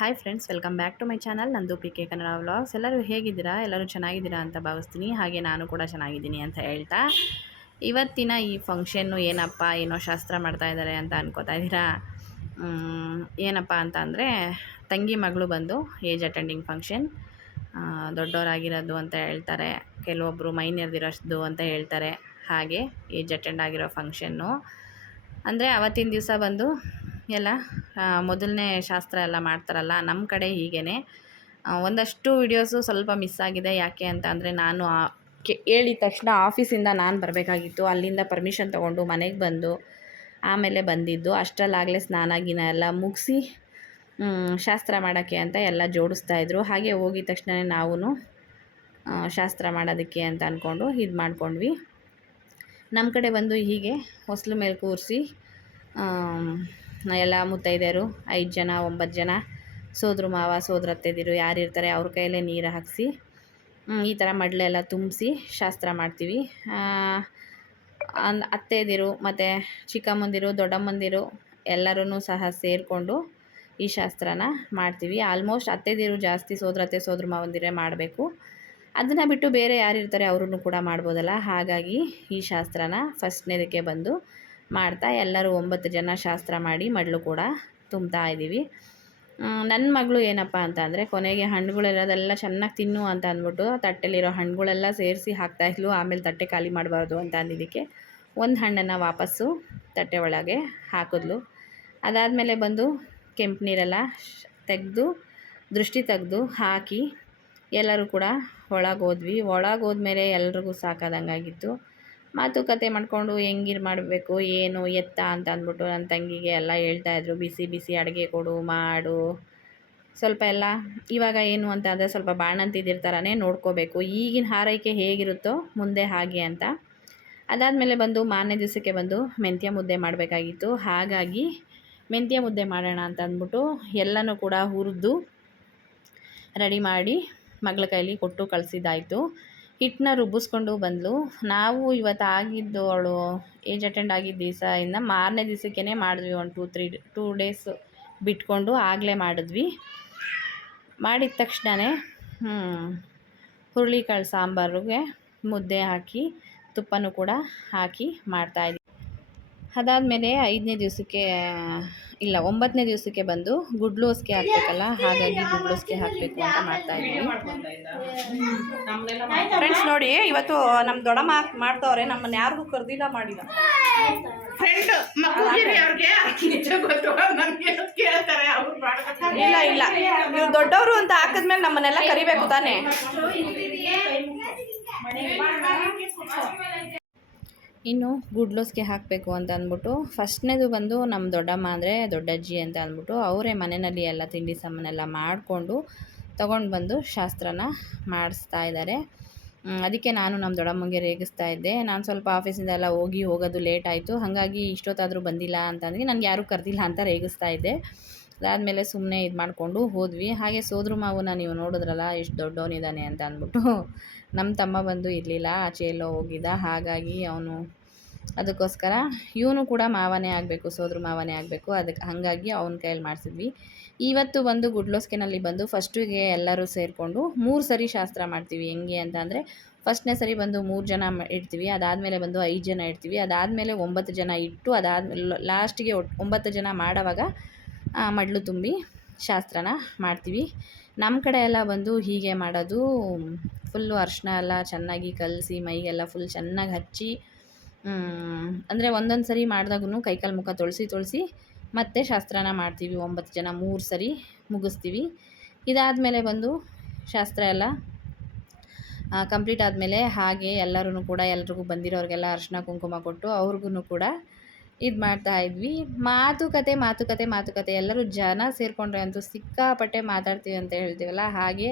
Hi friends, welcome back to my channel ನಂದು P K Kannada vlogs. ಎಲ್ಲರೂ ಹೇಗಿದ್ದೀರಾ? ಎಲ್ಲರೂ ಚೆನ್ನಾಗಿದ್ದೀರಾ ಅಂತ ಭಾವಿಸ್ತೀನಿ. ಹಾಗೆ ನಾನು ಕೂಡ ಚೆನ್ನಾಗಿದ್ದೀನಿ ಅಂತ ಹೇಳ್ತಾ, ಇವತ್ತಿನ ಈ ಫಂಕ್ಷನ್ನು ಏನೋ ಶಾಸ್ತ್ರ ಮಾಡ್ತಾ ಇದ್ದಾರೆ ಅಂತ ಅನ್ಕೋತಾ ಇದ್ದೀರಾ. ಏನಪ್ಪ ಅಂತ ಅಂದರೆ, ತಂಗಿ ಮಗಳು ಬಂದು ಏಜ್ ಅಟೆಂಡಿಂಗ್ ಫಂಕ್ಷನ್, ದೊಡ್ಡವರಾಗಿರೋದು ಅಂತ ಹೇಳ್ತಾರೆ, ಕೆಲವೊಬ್ಬರು ಮೈನರ್ದಿರೋದು ಅಂತ ಹೇಳ್ತಾರೆ. ಹಾಗೆ ಏಜ್ ಅಟೆಂಡ್ ಆಗಿರೋ ಫಂಕ್ಷನ್ನು ಅಂದರೆ ಅವತ್ತಿನ ದಿವಸ ಬಂದು ಎಲ್ಲ ಮೊದಲನೇ ಶಾಸ್ತ್ರ ಎಲ್ಲ ಮಾಡ್ತಾರಲ್ಲ, ನಮ್ಮ ಕಡೆ ಹೀಗೇ. ಒಂದಷ್ಟು ವಿಡಿಯೋಸು ಸ್ವಲ್ಪ ಮಿಸ್ ಆಗಿದೆ. ಯಾಕೆ ಅಂತ ಅಂದರೆ, ನಾನು ಹೇಳಿದ ತಕ್ಷಣ ಆಫೀಸಿಂದ ನಾನು ಬರಬೇಕಾಗಿತ್ತು. ಅಲ್ಲಿಂದ ಪರ್ಮಿಷನ್ ತೊಗೊಂಡು ಮನೆಗೆ ಬಂದು ಆಮೇಲೆ ಬಂದಿದ್ದು. ಅಷ್ಟರಲ್ಲಾಗಲೇ ಸ್ನಾನ ಗಿನ ಎಲ್ಲ ಮುಗಿಸಿ ಶಾಸ್ತ್ರ ಮಾಡೋಕ್ಕೆ ಅಂತ ಎಲ್ಲ ಜೋಡಿಸ್ತಾಯಿದ್ರು. ಹಾಗೆ ಹೋಗಿದ ತಕ್ಷಣ ನಾವು ಶಾಸ್ತ್ರ ಮಾಡೋದಕ್ಕೆ ಅಂತ ಅಂದ್ಕೊಂಡು ಇದು ಮಾಡ್ಕೊಂಡ್ವಿ. ನಮ್ಮ ಕಡೆ ಬಂದು ಹೀಗೆ ಹೊಸ್ಲು ಮೇಲೆ ಕೂರಿಸಿ ಎಲ್ಲ ಮುತ್ತೈದೆಯರು 5 ಜನ 9 ಜನ ಸೋದ್ರ ಮಾವ ಸೋದರತ್ತೆದಿರು ಯಾರಿರ್ತಾರೆ ಅವ್ರ ಕೈಯಲ್ಲೇ ನೀರು ಹಾಕಿಸಿ ಈ ಥರ ಮಡ್ಲೆಲ್ಲ ತುಂಬಿಸಿ ಶಾಸ್ತ್ರ ಮಾಡ್ತೀವಿ. ಅತ್ತೆದಿರು ಮತ್ತು ಚಿಕ್ಕಮ್ಮಂದಿರು ದೊಡ್ಡಮ್ಮಂದಿರು ಎಲ್ಲರೂ ಸಹ ಸೇರಿಕೊಂಡು ಈ ಶಾಸ್ತ್ರನ ಮಾಡ್ತೀವಿ. ಆಲ್ಮೋಸ್ಟ್ ಅತ್ತೆದಿರು ಜಾಸ್ತಿ, ಸೋದರತ್ತೆ ಸೋದ್ರ ಮಾವಂದಿರೇ ಮಾಡಬೇಕು. ಅದನ್ನು ಬಿಟ್ಟು ಬೇರೆ ಯಾರಿರ್ತಾರೆ ಅವರೂ ಕೂಡ ಮಾಡ್ಬೋದಲ್ಲ. ಹಾಗಾಗಿ ಈ ಶಾಸ್ತ್ರನ ಫಸ್ಟ್ನೇದಕ್ಕೆ ಬಂದು ಮಾಡ್ತಾ ಎಲ್ಲರೂ 9 ಜನ ಶಾಸ್ತ್ರ ಮಾಡಿ ಮಡ್ಲು ಕೂಡ ತುಂಬ್ತಾ ಇದ್ದೀವಿ. ನನ್ನ ಮಗಳು ಏನಪ್ಪ ಅಂತ ಅಂದರೆ, ಕೊನೆಗೆ ಹಣ್ಣುಗಳಿರೋದೆಲ್ಲ ಚೆನ್ನಾಗಿ ತಿನ್ನು ಅಂತ ಅಂದ್ಬಿಟ್ಟು ತಟ್ಟೆಲಿರೋ ಹಣ್ಣುಗಳೆಲ್ಲ ಸೇರಿಸಿ ಹಾಕ್ತಾಯಿದ್ಲು. ಆಮೇಲೆ ತಟ್ಟೆ ಖಾಲಿ ಮಾಡಬಾರ್ದು ಅಂತ ಅಂದಿದ್ದಕ್ಕೆ ಒಂದು ಹಣ್ಣನ್ನು ವಾಪಸ್ಸು ತಟ್ಟೆ ಒಳಗೆ ಹಾಕಿದ್ಲು. ಅದಾದಮೇಲೆ ಬಂದು ಕೆಂಪು ನೀರೆಲ್ಲ ತೆಗೆದು ದೃಷ್ಟಿ ತೆಗೆದು ಹಾಕಿ ಎಲ್ಲರೂ ಕೂಡ ಒಳಗೋದ್ವಿ. ಒಳಗೋದ್ಮೇಲೆ ಎಲ್ರಿಗೂ ಸಾಕಾದಂಗಾಗಿತ್ತು. ಮಾತುಕತೆ ಮಾಡಿಕೊಂಡು ಹೆಂಗಿರು ಮಾಡಬೇಕು ಏನು ಎತ್ತ ಅಂತ ಅಂದ್ಬಿಟ್ಟು ನನ್ನ ತಂಗಿಗೆ ಎಲ್ಲ ಹೇಳ್ತಾಯಿದ್ರು. ಬಿಸಿ ಬಿಸಿ ಅಡುಗೆ ಕೊಡು, ಮಾಡು, ಸ್ವಲ್ಪ ಎಲ್ಲ ಇವಾಗ ಏನು ಅಂತ ಅಂದರೆ ಸ್ವಲ್ಪ ಬಾಣಂತಿದ್ದಿರ ಥರನೇ ನೋಡ್ಕೋಬೇಕು. ಈಗಿನ ಆರೈಕೆ ಹೇಗಿರುತ್ತೋ ಮುಂದೆ ಹಾಗೆ ಅಂತ. ಅದಾದಮೇಲೆ ಬಂದು ಮಾರನೇ ದಿವಸಕ್ಕೆ ಬಂದು ಮೆಂತ್ಯ ಮುದ್ದೆ ಮಾಡಬೇಕಾಗಿತ್ತು. ಹಾಗಾಗಿ ಮೆಂತ್ಯ ಮುದ್ದೆ ಮಾಡೋಣ ಅಂತ ಅಂದ್ಬಿಟ್ಟು ಎಲ್ಲನೂ ಕೂಡ ಹುರಿದು ರೆಡಿ ಮಾಡಿ ಮಗಳ ಕೈಲಿ ಕೊಟ್ಟು ಕಳಿಸಿದ್ದಾಯಿತು. ಹಿಟ್ಟನ್ನ ರುಬ್ಬಿಸ್ಕೊಂಡು ಬಂದಳು. ನಾವು ಇವತ್ತು ಆಗಿದ್ದು ಅವಳು ಏಜ್ ಅಟೆಂಡ್ ಆಗಿದ್ದ ದಿವಸದಿಂದ ಮಾರನೇ ದಿವಸಕ್ಕೇ ಮಾಡಿದ್ವಿ. ಒಂದು 2 ಡೇಸ್ ಬಿಟ್ಕೊಂಡು ಆಗಲೇ ಮಾಡಿದ್ವಿ. ಮಾಡಿದ ತಕ್ಷಣವೇ ಹುರುಳಿಕಾಳು ಸಾಂಬಾರಿಗೆ ಮುದ್ದೆ ಹಾಕಿ ತುಪ್ಪನೂ ಕೂಡ ಹಾಕಿ ಮಾಡ್ತಾಯಿದ್ವಿ. ಅದಾದಮೇಲೆ 5ನೇ ದಿವಸಕ್ಕೆ ಇಲ್ಲ 9ನೇ ದಿವಸಕ್ಕೆ ಬಂದು ಗುಡ್ಲೋಸ್ಗೆ ಹಾಕಬೇಕಲ್ಲ, ಹಾಗಾಗಿ ಗುಡ್ಲೋಸ್ಗೆ ಹಾಕಬೇಕು ಅಂತ ಮಾಡ್ತಾಯಿದ್ವಿ. ಫ್ರೆಂಡ್ಸ್ ನೋಡಿ, ಇವತ್ತು ನಮ್ಮ ದೊಡ್ಡಮ್ಮ ಮಾಡ್ತವ್ರೆ, ನಮ್ಮನ್ನು ಯಾರಿಗೂ ಕರೆದಿಲ್ಲ ಮಾಡಿಲ್ಲ. ಇಲ್ಲ ಇಲ್ಲ, ನೀವು ದೊಡ್ಡವರು ಅಂತ ಹಾಕಿದ್ಮೇಲೆ ನಮ್ಮನ್ನೆಲ್ಲ ಕರಿಬೇಕು ತಾನೇ. ಇನ್ನು ಗುಡ್ಲೋಸ್ಗೆ ಹಾಕಬೇಕು ಅಂತ ಅಂದ್ಬಿಟ್ಟು ಫಸ್ಟ್ನೇದು ಬಂದು ನಮ್ಮ ದೊಡ್ಡಮ್ಮ ಅಂದರೆ ದೊಡ್ಡಜ್ಜಿ ಅಂತ ಅಂದ್ಬಿಟ್ಟು ಅವರೇ ಮನೆಯಲ್ಲಿ ಎಲ್ಲ ತಿಂಡಿ ಸಾಮಾನೆಲ್ಲ ಮಾಡಿಕೊಂಡು ತೊಗೊಂಡು ಬಂದು ಶಾಸ್ತ್ರನ ಮಾಡಿಸ್ತಾ ಇದ್ದಾರೆ. ಅದಕ್ಕೆ ನಾನು ನಮ್ಮ ದೊಡ್ಡಮ್ಮಂಗೆ ರೇಗಿಸ್ತಾ ಇದ್ದೆ. ನಾನು ಸ್ವಲ್ಪ ಆಫೀಸಿಂದ ಎಲ್ಲ ಹೋಗೋದು ಲೇಟ್ ಆಯಿತು, ಹಾಗಾಗಿ ಇಷ್ಟೊತ್ತಾದರೂ ಬಂದಿಲ್ಲ ಅಂತಂದರೆ ನನಗೆ ಯಾರೂ ಕರೆದಿಲ್ಲ ಅಂತ ರೇಗಿಸ್ತಾ ಇದ್ದೆ. ಅದಾದಮೇಲೆ ಸುಮ್ಮನೆ ಇದು ಮಾಡಿಕೊಂಡು ಹೋದ್ವಿ. ಹಾಗೆ ಸೋದ್ರ ಮಾವನ ನೀವು ನೋಡಿದ್ರಲ್ಲ ಎಷ್ಟು ದೊಡ್ಡವನಿದ್ದಾನೆ ಅಂತ ಅಂದ್ಬಿಟ್ಟು. ನಮ್ಮ ತಮ್ಮ ಬಂದು ಇರಲಿಲ್ಲ, ಆಚೆ ಎಲ್ಲೋ ಹೋಗಿದ್ದ. ಹಾಗಾಗಿ ಅವನು ಅದಕ್ಕೋಸ್ಕರ ಇವನು ಕೂಡ ಮಾವನೇ ಆಗಬೇಕು, ಸೋದ್ರ ಮಾವನೇ ಆಗಬೇಕು. ಹಾಗಾಗಿ ಅವನ ಕೈಯಲ್ಲಿ ಮಾಡಿಸಿದ್ವಿ. ಇವತ್ತು ಬಂದು ಗುಡ್ಲೋಸ್ಕೆನಲ್ಲಿ ಬಂದು ಫಸ್ಟಿಗೆ ಎಲ್ಲರೂ ಸೇರಿಕೊಂಡು 3 ಸರಿ ಶಾಸ್ತ್ರ ಮಾಡ್ತೀವಿ. ಹೆಂಗೆ ಅಂತ ಅಂದರೆ, ಫಸ್ಟ್ನೇ ಸರಿ ಬಂದು 3 ಜನ ಇಡ್ತೀವಿ. ಅದಾದಮೇಲೆ ಬಂದು 5 ಜನ ಇಡ್ತೀವಿ. ಅದಾದಮೇಲೆ 9 ಜನ ಇಟ್ಟು ಅದಾದಮೇಲೆ ಲಾಸ್ಟಿಗೆ 9 ಜನ ಮಾಡೋವಾಗ ಮಡ್ಲು ತುಂಬಿ ಶಾಸ್ತ್ರನ ಮಾಡ್ತೀವಿ. ನಮ್ಮ ಕಡೆ ಎಲ್ಲ ಬಂದು ಹೀಗೆ ಮಾಡೋದು. ಫುಲ್ಲು ಅರಿಶಿನ ಎಲ್ಲ ಚೆನ್ನಾಗಿ ಕಲಸಿ ಮೈಗೆಲ್ಲ ಫುಲ್ ಚೆನ್ನಾಗಿ ಹಚ್ಚಿ, ಅಂದರೆ ಒಂದೊಂದು ಸರಿ ಮಾಡಿದಾಗೂ ಕೈಕಾಲು ಮುಖ ತೊಳೆಸಿ ಮತ್ತೆ ಶಾಸ್ತ್ರನ ಮಾಡ್ತೀವಿ. 9 ಜನ 3 ಸರಿ ಮುಗಿಸ್ತೀವಿ. ಇದಾದಮೇಲೆ ಬಂದು ಶಾಸ್ತ್ರ ಎಲ್ಲ ಕಂಪ್ಲೀಟ್ ಆದಮೇಲೆ ಹಾಗೆ ಎಲ್ಲರೂ ಕೂಡ ಎಲ್ರಿಗೂ ಬಂದಿರೋರಿಗೆಲ್ಲ ಅರಿಶಿನ ಕುಂಕುಮ ಕೊಟ್ಟು ಅವ್ರಿಗೂ ಕೂಡ ಇದು ಮಾಡ್ತಾಯಿದ್ವಿ. ಮಾತುಕತೆ ಎಲ್ಲರೂ ಜನ ಸೇರಿಕೊಂಡ್ರೆ ಅಂತೂ ಸಿಕ್ಕಾಪಟ್ಟೆ ಮಾತಾಡ್ತೀವಿ ಅಂತ ಹೇಳ್ತೀವಲ್ಲ, ಹಾಗೆ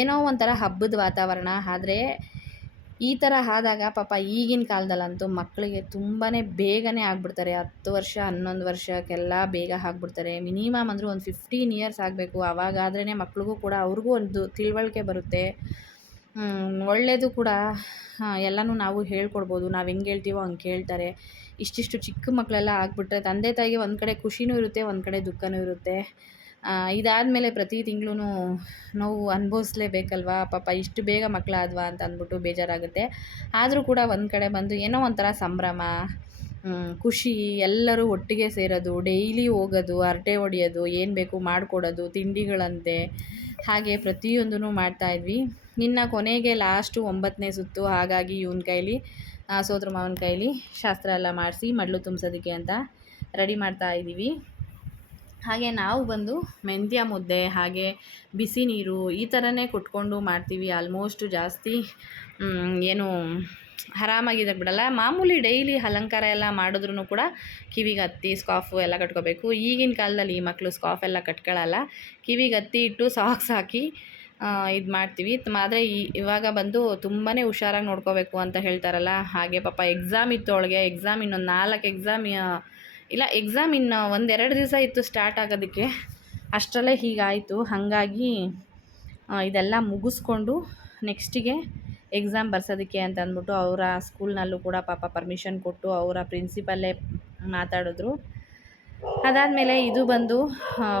ಏನೋ ಒಂಥರ ಹಬ್ಬದ ವಾತಾವರಣ. ಆದರೆ ಈ ಥರ ಆದಾಗ ಪಾಪ ಈಗಿನ ಕಾಲದಲ್ಲಂತೂ ಮಕ್ಕಳಿಗೆ ತುಂಬಾ ಬೇಗನೆ ಆಗಿಬಿಡ್ತಾರೆ. 10 ವರ್ಷ 11 ವರ್ಷಕ್ಕೆಲ್ಲ ಬೇಗ ಆಗಿಬಿಡ್ತಾರೆ. ಮಿನಿಮಮ್ ಅಂದರೂ ಒಂದು 15 ಇಯರ್ಸ್ ಆಗಬೇಕು. ಆವಾಗಾದ್ರೇ ಮಕ್ಳಿಗೂ ಕೂಡ ಅವ್ರಿಗೂ ಒಂದು ತಿಳುವಳಿಕೆ ಬರುತ್ತೆ. ಒಳ್ಳೆಯದು ಕೂಡ. ಎಲ್ಲನೂ ನಾವು ಹೇಳ್ಕೊಡ್ಬೋದು. ನಾವು ಹೆಂಗೆ ಹೇಳ್ತೀವೋ ಹಂಗೆ ಕೇಳ್ತಾರೆ. ಇಷ್ಟಿಷ್ಟು ಚಿಕ್ಕ ಮಕ್ಕಳೆಲ್ಲ ಆಗಿಬಿಟ್ರೆ ತಂದೆ ತಾಯಿಗೆ ಒಂದು ಕಡೆ ಖುಷಿನೂ ಇರುತ್ತೆ, ಒಂದು ಕಡೆ ದುಃಖನೂ ಇರುತ್ತೆ. ಇದಾದಮೇಲೆ ಪ್ರತಿ ತಿಂಗಳೂ ನೋವು ಅನುಭವಿಸ್ಲೇಬೇಕಲ್ವಾ, ಪಾಪ ಇಷ್ಟು ಬೇಗ ಮಕ್ಕಳಾದ್ವಾ ಅಂತ ಅಂದ್ಬಿಟ್ಟು ಬೇಜಾರಾಗುತ್ತೆ. ಆದರೂ ಕೂಡ ಒಂದು ಕಡೆ ಬಂದು ಏನೋ ಒಂಥರ ಸಂಭ್ರಮ, ಖುಷಿ, ಎಲ್ಲರೂ ಒಟ್ಟಿಗೆ ಸೇರೋದು, ಡೈಲಿ ಹೋಗೋದು, ಹರಟೆ ಹೊಡಿಯೋದು, ಏನು ಬೇಕು ಮಾಡಿಕೊಡೋದು, ತಿಂಡಿಗಳಂತೆ ಹಾಗೆ ಪ್ರತಿಯೊಂದೂ ಮಾಡ್ತಾಯಿದ್ವಿ. ಇನ್ನು ಕೊನೆಗೆ ಲಾಸ್ಟು 9ನೇ ಸುತ್ತು, ಹಾಗಾಗಿ ಇವನ ಕೈಲಿ ಸೋದರ ಮಾವನ ಕೈಲಿ ಶಾಸ್ತ್ರ ಎಲ್ಲ ಮಾಡಿಸಿ ಮಡ್ಲು ತುಂಬಿಸೋದಕ್ಕೆ ಅಂತ ರೆಡಿ ಮಾಡ್ತಾಯಿದ್ದೀವಿ. ಹಾಗೆ ನಾವು ಬಂದು ಮೆಂತ್ಯ ಮುದ್ದೆ ಹಾಗೆ ಬಿಸಿ ನೀರು ಈ ಥರನೇ ಕುಟ್ಕೊಂಡು ಮಾಡ್ತೀವಿ. ಆಲ್ಮೋಸ್ಟು ಜಾಸ್ತಿ ಏನು ಆರಾಮಾಗಿದ್ದಕ್ಕೆ ಬಿಡಲ್ಲ. ಮಾಮೂಲಿ ಡೈಲಿ ಅಲಂಕಾರ ಎಲ್ಲ ಮಾಡಿದ್ರೂ ಕೂಡ ಕಿವಿಗೆ ಹತ್ತಿ ಸ್ಕಾರ್ಫು ಎಲ್ಲ ಕಟ್ಕೋಬೇಕು. ಈಗಿನ ಕಾಲದಲ್ಲಿ ಈ ಮಕ್ಕಳು ಸ್ಕಾರ್ಫ್ ಎಲ್ಲ ಕಟ್ಕೊಳ್ಳಲ್ಲ, ಕಿವಿಗೆ ಹತ್ತಿ ಇಟ್ಟು ಸಾಕ್ಸ್ ಹಾಕಿ ಇದು ಮಾಡ್ತೀವಿ. ಆದರೆ ಇವಾಗ ಬಂದು ತುಂಬಾ ಹುಷಾರಾಗಿ ನೋಡ್ಕೋಬೇಕು ಅಂತ ಹೇಳ್ತಾರಲ್ಲ, ಹಾಗೆ ಪಾಪ ಎಕ್ಸಾಮ್ ಇತ್ತು ಅವಳಿಗೆ. ಎಕ್ಸಾಮ್ ಇನ್ನೊಂದು 4 ಎಕ್ಸಾಮ್ ಇಲ್ಲ, ಎಕ್ಸಾಮ್ ಇನ್ನು 1-2 ದಿವಸ ಇತ್ತು ಸ್ಟಾರ್ಟ್ ಆಗೋದಕ್ಕೆ, ಅಷ್ಟರಲ್ಲೇ ಹೀಗಾಯಿತು. ಹಾಗಾಗಿ ಇದೆಲ್ಲ ಮುಗಿಸ್ಕೊಂಡು ನೆಕ್ಸ್ಟಿಗೆ ಎಕ್ಸಾಮ್ ಬರ್ಸೋದಕ್ಕೆ ಅಂತ ಅಂದ್ಬಿಟ್ಟು ಅವರ ಸ್ಕೂಲ್ನಲ್ಲೂ ಕೂಡ ಪಾಪ ಪರ್ಮಿಷನ್ ಕೊಟ್ಟು ಅವರ ಪ್ರಿನ್ಸಿಪಲ್ಲೇ ಮಾತಾಡಿದ್ರು. ಅದಾದಮೇಲೆ ಇದು ಬಂದು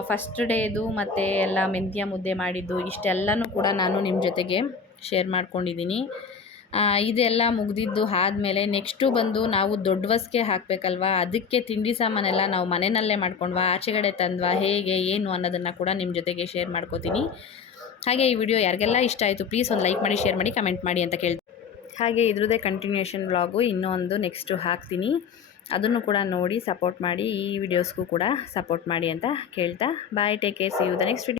ಫಸ್ಟ್ ಡೇದು ಮತ್ತು ಎಲ್ಲ ಮೆಂತ್ಯ ಮುದ್ದೆ ಮಾಡಿದ್ದು ಇಷ್ಟೆಲ್ಲನೂ ಕೂಡ ನಾನು ನಿಮ್ಮ ಜೊತೆಗೆ ಶೇರ್ ಮಾಡ್ಕೊಂಡಿದ್ದೀನಿ. ಇದೆಲ್ಲ ಮುಗಿದಿದ್ದು ಆದಮೇಲೆ ನೆಕ್ಸ್ಟು ಬಂದು ನಾವು ದೊಡ್ಡ ಬಸ್ಗೆ ಹಾಕಬೇಕಲ್ವ, ಅದಕ್ಕೆ ತಿಂಡಿ ಸಾಮಾನೆಲ್ಲ ನಾವು ಮನೆಯಲ್ಲೇ ಮಾಡ್ಕೊಂಡ್ವಾ ಆಚೆಗಡೆ ತಂದ್ವಾ ಹೇಗೆ ಏನು ಅನ್ನೋದನ್ನು ಕೂಡ ನಿಮ್ಮ ಜೊತೆಗೆ ಶೇರ್ ಮಾಡ್ಕೋತೀನಿ. ಹಾಗೆ ಈ ವಿಡಿಯೋ ಯಾರಿಗೆಲ್ಲ ಇಷ್ಟ ಆಯಿತು ಪ್ಲೀಸ್ ಒಂದು ಲೈಕ್ ಮಾಡಿ, ಶೇರ್ ಮಾಡಿ, ಕಮೆಂಟ್ ಮಾಡಿ ಅಂತ ಕೇಳ್ತೀನಿ. ಹಾಗೆ ಇದ್ರದ್ದೇ ಕಂಟಿನ್ಯೂಷನ್ ವ್ಲಾಗು ಇನ್ನೊಂದು ನೆಕ್ಸ್ಟು ಹಾಕ್ತೀನಿ, ಅದನ್ನು ಕೂಡ ನೋಡಿ ಸಪೋರ್ಟ್ ಮಾಡಿ, ಈ ವಿಡಿಯೋಸ್ಗೂ ಕೂಡ ಸಪೋರ್ಟ್ ಮಾಡಿ ಅಂತ ಕೇಳ್ತಾ bye, take care, see you the next video.